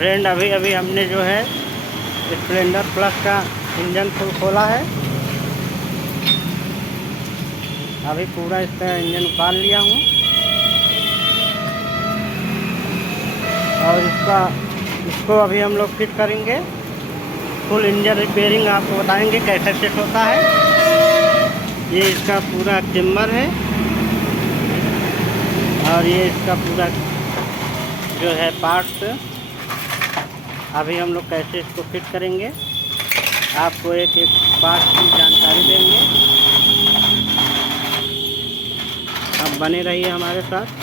Friend अभी अभी हमने जो है स्प्लेंडर प्लस का इंजन खोला है। अभी पूरा इसका इंजन उतार लिया हूँ और इसको अभी हम लोग फिट करेंगे। फुल इंजन रिपेयरिंग आपको बताएंगे कैसे फिट होता है। ये इसका पूरा चेम्बर है और ये इसका पूरा जो है पार्ट्स। अभी हम लोग कैसे इसको फिट करेंगे आपको एक एक पार्ट की जानकारी देंगे। आप बने रहिए हमारे साथ।